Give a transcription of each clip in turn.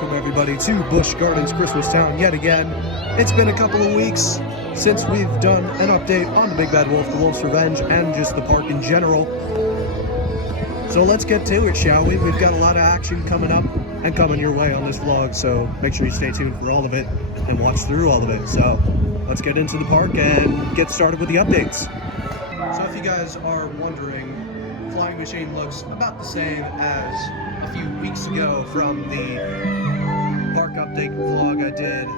Welcome everybody to Busch Gardens Christmas Town yet again. It's been a couple of weeks since we've done an update on the Big Bad Wolf, the Wolf's Revenge, and just the park in general. So let's get to it, shall we? We've got a lot of action coming up and coming your way on this vlog, so make sure you stay tuned for all of it and watch through all of it. So let's get into the park and get started with the updates. So if you guys are wondering, Flying Machine looks about the same as a few weeks ago from the park update vlog I did.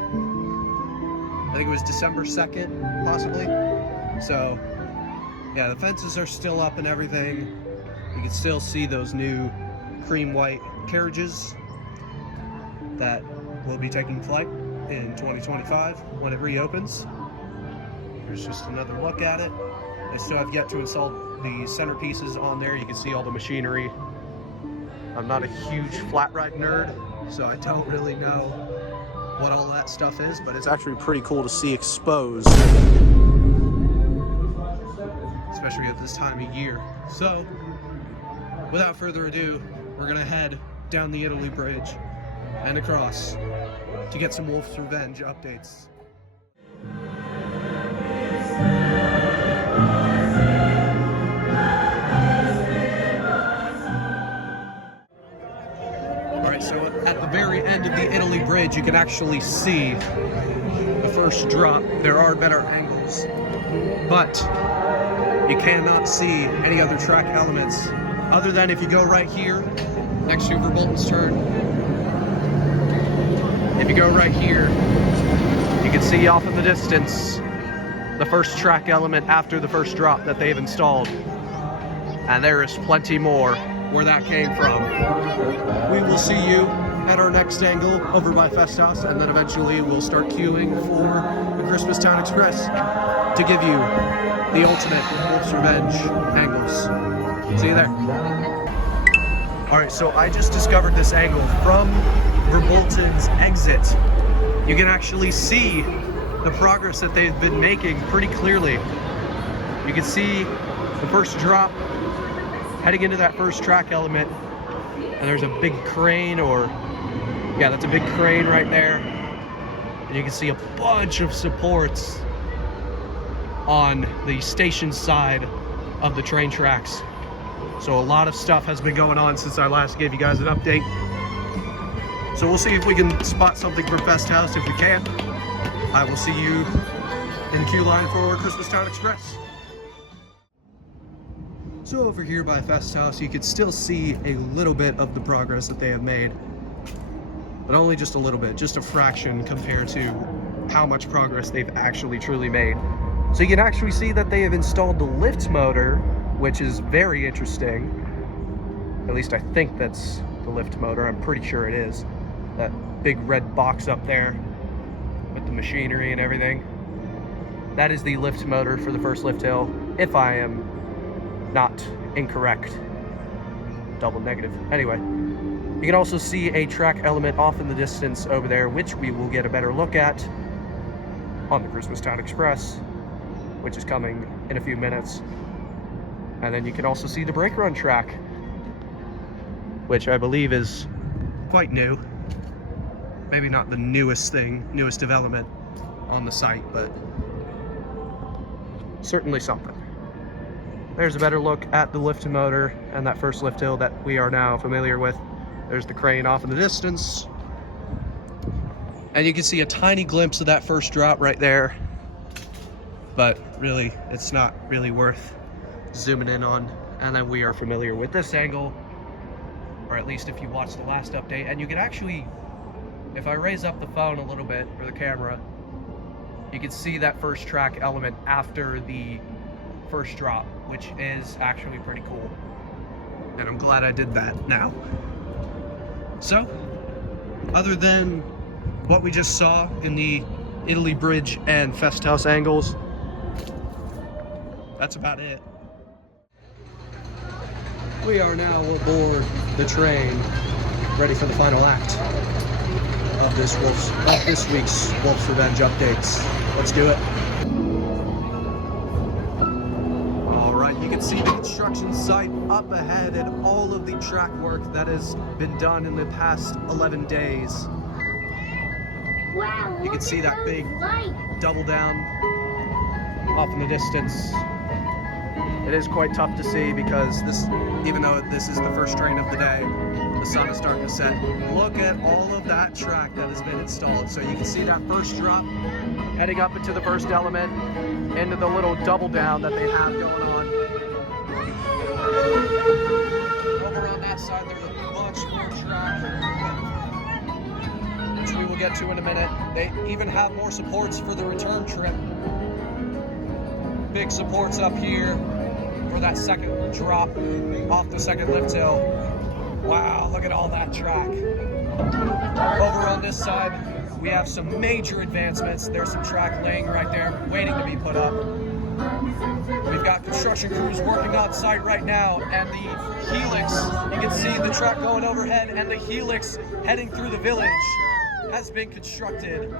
I think it was December 2nd, possibly. So yeah, the fences are still up and everything. You can still see those new cream white carriages that will be taking flight in 2025 when it reopens. Here's just another look at it. I still have yet to install the centerpieces on there. You can see all the machinery. I'm not a huge flat ride nerd, so I don't really know what all that stuff is, but it's actually pretty cool to see exposed, especially at this time of year. So without further ado, we're gonna head down the Italy Bridge and across to get some Wolf's Revenge updates. Alright, so at the very end of the Italy Bridge, you can actually see the first drop. There are better angles, but you cannot see any other track elements other than if you go right here next to Verbolten's turn. If you go right here, you can see off in the distance the first track element after the first drop that they've installed. And there is plenty more where that came from. We will see you at our next angle over by Festhaus, and then eventually we'll start queuing for the Christmas Town Express to give you the ultimate Wolf's Revenge angles. See you there. Alright, so I just discovered this angle from Verbolten's exit. You can actually see the progress that they've been making pretty clearly. You can see the first drop heading into that first track element, and there's a big crane, or yeah, that's a big crane right there, and you can see a bunch of supports on the station side of the train tracks. So a lot of stuff has been going on since I last gave you guys an update. So we'll see if we can spot something from Festhaus. If we can, I will see you in queue line for Christmas Town Express. So over here by Festhaus, you can still see a little bit of the progress that they have made, but only just a little bit, just a fraction compared to how much progress they've actually truly made. So you can actually see that they have installed the lift motor, which is very interesting. At least I think that's the lift motor. I'm pretty sure it is. That big red box up there with the machinery and everything. That is the lift motor for the first lift hill, if I am not incorrect. Double negative. Anyway, you can also see a track element off in the distance over there, which we will get a better look at on the Christmas Town Express, which is coming in a few minutes. And then you can also see the brake run track, which I believe is quite new. Maybe not the newest development on the site, but certainly something. There's a better look at the lift motor and that first lift hill that we are now familiar with. There's the crane off in the distance. And you can see a tiny glimpse of that first drop right there. But really, it's not really worth zooming in on. And then we are familiar with this angle, or at least if you watched the last update. And you can actually, if I raise up the phone a little bit, or the camera, you can see that first track element after the first drop, which is actually pretty cool. And I'm glad I did that now. So, other than what we just saw in the Italy Bridge and Festhaus angles, that's about it. We are now aboard the train, ready for the final act of this week's Wolf's Revenge updates. Let's do it. All right, you can see the construction site up ahead and all of the track work that has been done in the past 11 days. Wow, You can see that big double down off in the distance. It is quite tough to see because this, even though this is the first train of the day, the sun is starting to set. Look at all of that track that has been installed. So you can see that first drop heading up into the first element, into the little double down that they have going on. Over on that side, there's a much more track, which we will get to in a minute. They even have more supports for the return trip. Big supports up here for that second drop off the second lift hill. Wow, look at all that track. Over on this side, we have some major advancements. There's some track laying right there, waiting to be put up. We've got construction crews working on site right now, and the helix, you can see the track going overhead, and the helix heading through the village has been constructed.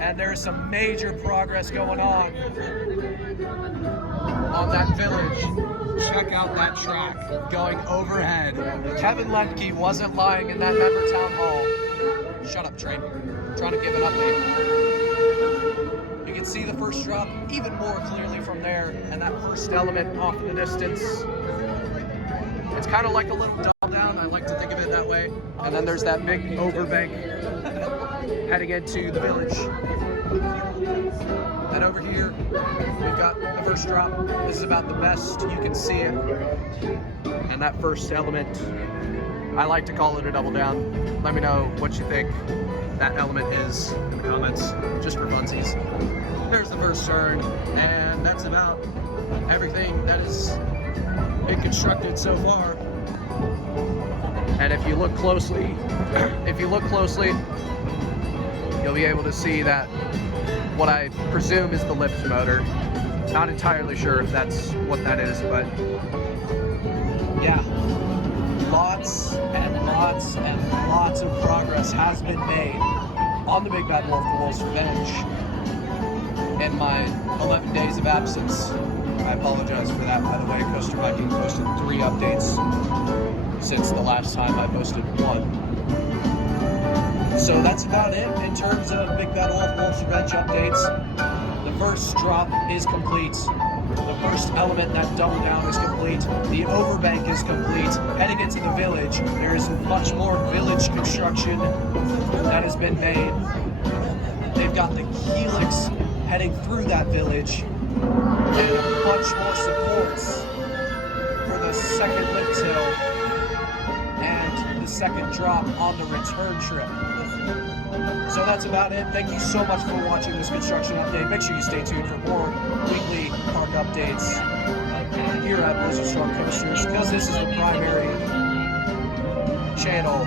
And there is some major progress going on that village. Check out that track going overhead. Kevin Lemke wasn't lying in that member town hall. Shut up, train. I'm trying to give an update. You can see the first drop even more clearly from there, and that first element off in the distance. It's kind of like a little double down. I like to think of it that way. And then there's that big overbank heading into the village. And over here, we've got the first drop. This is about the best you can see it. And that first element, I like to call it a double down. Let me know what you think that element is in the comments, just for funsies. There's the first turn, and that's about everything that has been constructed so far. And if you look closely, you'll be able to see that what I presume is the lift motor. Not entirely sure if that's what that is, but yeah, lots and lots and lots of progress has been made on the Big Bad Wolf, the Wolf's Revenge. In my 11 days of absence, I apologize for that, by the way. Coaster Viking posted 3 updates since the last time I posted 1. So that's about it in terms of Big Bad Wolf, Wolf's Revenge updates. The first drop is complete. The first element, that double down, is complete. The overbank is complete. Heading into the village, there is much more village construction that has been made. They've got the helix heading through that village, and a bunch more supports for the second lift hill and the second drop on the return trip. So that's about it. Thank you so much for watching this construction update. Make sure you stay tuned for more weekly park updates here at BliXXardStorm Coasters, because this is the primary channel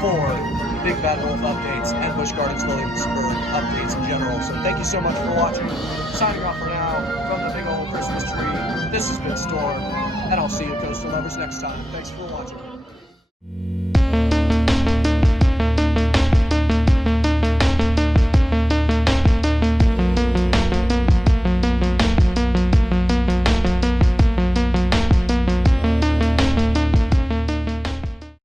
for Big Bad Wolf updates and Busch Gardens Williamsburg updates in general. So thank you so much for watching. Signing off for now from the big old Christmas tree. This has been Storm, and I'll see you coastal lovers next time. Thanks for watching.